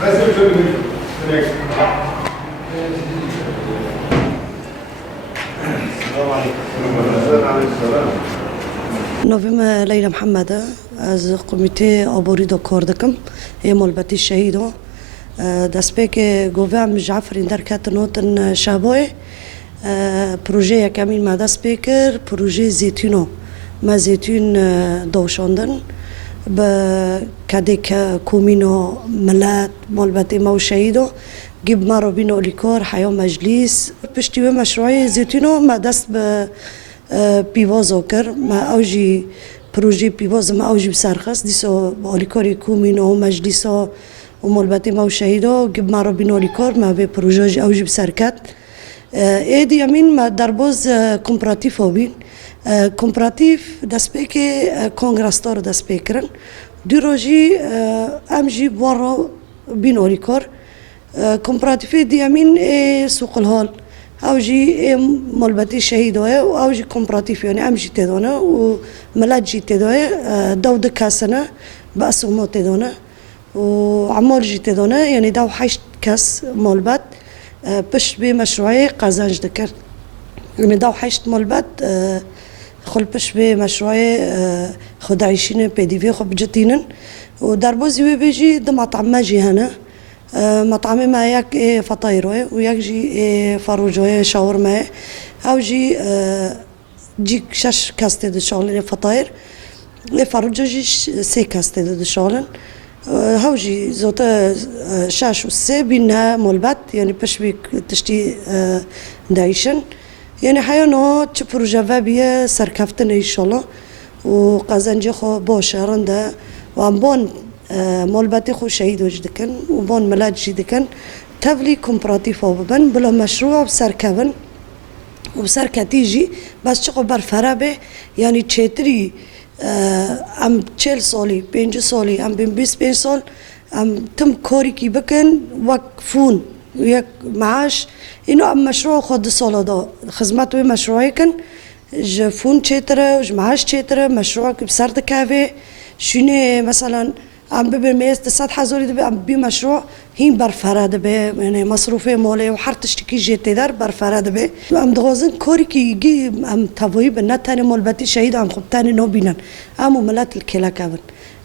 نویم لیلا محمد از کمیته آبوری دو کار دکم مالباتی شهیدو دست به که گویم جعفرین در کت نوتن شبای پروژه یکمین ما دست بکر پروژه زیتونو ما زیتون دوشاندن به کدیک کومینو ملت مالباتی ما و شهیدو گیب ما رو بینو لیکار حیا مجلس پشتی و مشروع زیتونو ما دست به پیوازو کر ما اوجی پروژه پیواز ما اوجی بسرخست دیسو لیکاری کومینو مجلسا و مالباتی ما و شهیدو گیب ما رو بینو لیکار ما به پروژه اوجی بسرکت ایدی امین ما در باز کمپراتیف بین کمپراتیف دست که کنگرستار دست بکرن دو روزی امجی بارو بینو لیکار کمپراتیف دی امین سوق الحال اوجی مالباتی شهیدوه و اوجی کمپراتیف یعنی امجی تدونه و ملت جی تدونه دو کسنه باسمو تدونه و عمال جی تدونه یعنی دو 8 کس مالبات پشت به مشروع قازنج دکر یعنی دو 8 مالبات خل پشت به مشروع خدایشین پدیوی خب جتینن و در بازی بیجی دم مطعم جهنه مطعم ما یک فطايره و یک جی فروجه شاورما او جی 6 کاسته دشالن فطایر فروجه جی 3 کاسته دشالن هاوجي زوتا شاش والسي بينها مولبات يعني بشبي تشتي دايشن يعني حيانو تشبروجا فابيا سركفتنا ان شاء الله وقازنجي خو بوشا رندا وامبون مولباتي خو شهيد وجدكن وبون ملاج جدكن تفلي كومبراتيف وبن بلا مشروع بسركبن وبسركتيجي بس چقو برفرابه يعني تشتري ام 40 سالی 5 سالی ام 25 سال ام تم کاری کی بکن وقفون یک معاش اینو ام مشروع خود سالا دا خدمت و مشروعی کن جفون چتره و معاش چتره مشروع که بسر دکاوه شونه مثلا ام ببر میست 100 هزار دبی ام بی مشروع هین برفراد به یعنی مصروف مالی و هر تشتکی جتی در برفراد به ام دغازن کاری که گی ام توایی به نتانی مالباتی شهید ام خب تانی نو بینن امو ملت الکلا کبن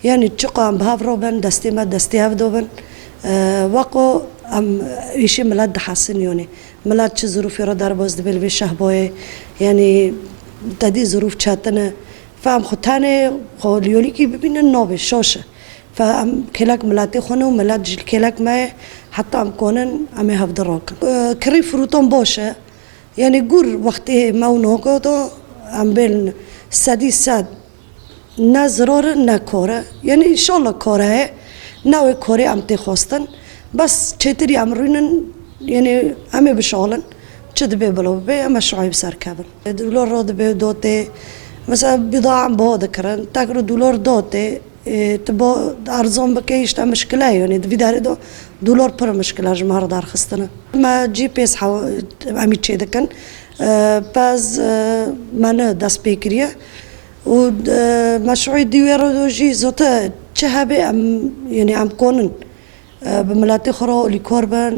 یعنی چقا ام بهاف رو بن دستی ما دستی هف دو بن وقو ام ایشی ملت دحسن یعنی ملت چه ظروفی را در باز دبل به شهبای یعنی تدی ظروف چاتنه فهم خود تانی خالیونی که ببینن نابه شاشه فام كلاك ملاتي خونه وملات جل كلاك ما حتى ام كونن ام هفد راكن كري فروتون باشه يعني قور وقته ما ونوكو تو ام بين سدي سد نزرار نكوره يعني ان شاء الله كوره ناوي كوري ام تخواستن بس چتري امرونن يعني ام بشالن چد به بلو به مشروع بسر كابن دولار راد به دوته مثلا بضاعه با ذكرن تاكرو دولار دوته تبا ارزان بکیش تا مشکله یعنی دوی داره دلار پر مشکله جمهور دار خستنه ما جی پی اس امی چه دکن پس من دست بکریه و مشروع دیویرولوژی زوتا چه هبه ام یعنی ام کنن بملاتي خرا لیکار بن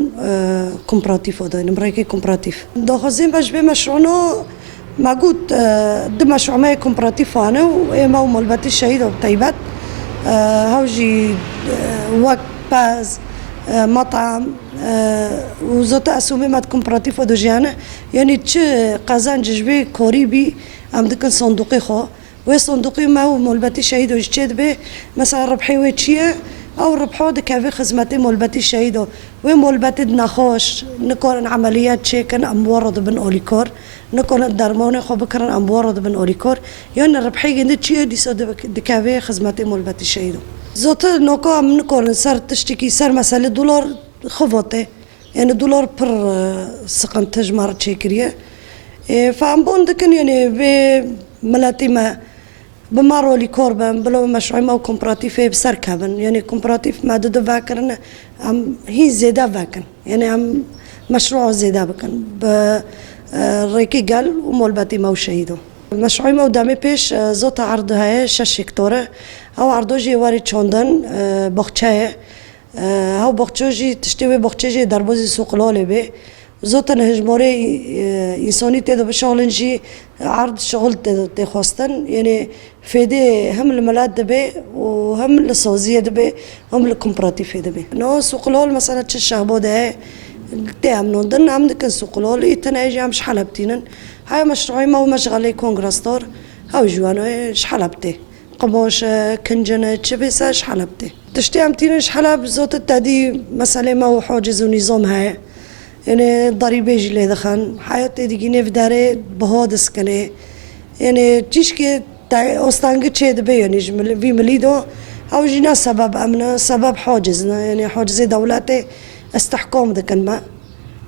کمپراتیف و داین برای کمپراتیف داخزین باش به مشروعنا موجود ده مشروع ما کمپراتیف آنه و ما مالباتی شهید و طیبت هاوجي وقت باز مطعم وزوت اسومي مات كومبراتيف ودوجيانا يعني تش قازان جبي كوريبي ام دكن صندوقي خو و صندوقي ما هو مولباتي شهيد وجتشد به مثلا ربحي وتشيه او ربحو دكافي خدمتي مولباتي شهيد و مولباتي نخوش نكون عمليات شيكن ام ورد بن اوليكور نكون درمانه خو بكرن ام ورد بن اوليكور يعني ربحي عند تشيه ديسو دكافي خدمتي مولباتي شهيد زوت نوكو ام نكون سر تشتكي سر مساله دولار خفوته يعني دولار بر سقن تجمار تشيكريه فام بوندكن يعني بملاتي ما بمارو ليكور بلو مشروع ما كومبراتيف بسر كابن يعني كومبراتيف ما دو فاكرن ام هي زياده فاكن يعني ام مشروع زياده بكن ريكي قال ومولباتي ما وشهيدو مشروع ما قدامي بيش زوت عرض هاي 6 هكتاره او عرضو جي واري چوندن بخچه هاو بخچوجی تشتوی بخچوجی دربازی سوقلاله به زوتن هجماره انسانی تدا بشغلنجی عرض شغل تخواستن يعني فيدي هم الملات دبي وهم الصوزية دبي هم الكومبراتيف دبي نو سوقلال مثلا تشهبو ده تعملون دن عم دكن سوقلال يتناجي عم شحلبتينن هاي مشروعي ما هو مشغلي كونغرستور هاو جوانو شحلبتي قماش كنجنة تشبيسة شحلبتي تشتي عم تينن شحلب زوت التادي مسألة ما هو حاجز ونظام هاي يعني ضريبة جلي دخن حياتي ديجيني في داري بهادس كني يعني تيشكي أستانجي تشيد بي يعني في مليدو أو جينا سبب أمنا سبب حاجزنا يعني حاجز دولتي استحكام دكن ما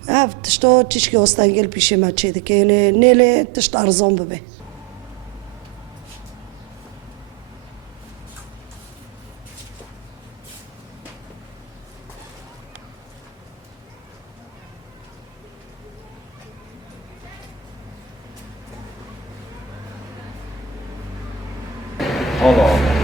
هاف تشتو تيشكي أستانجي البيشي ما تشيد يعني نيلي تشت أرزان ببي Allah Allah.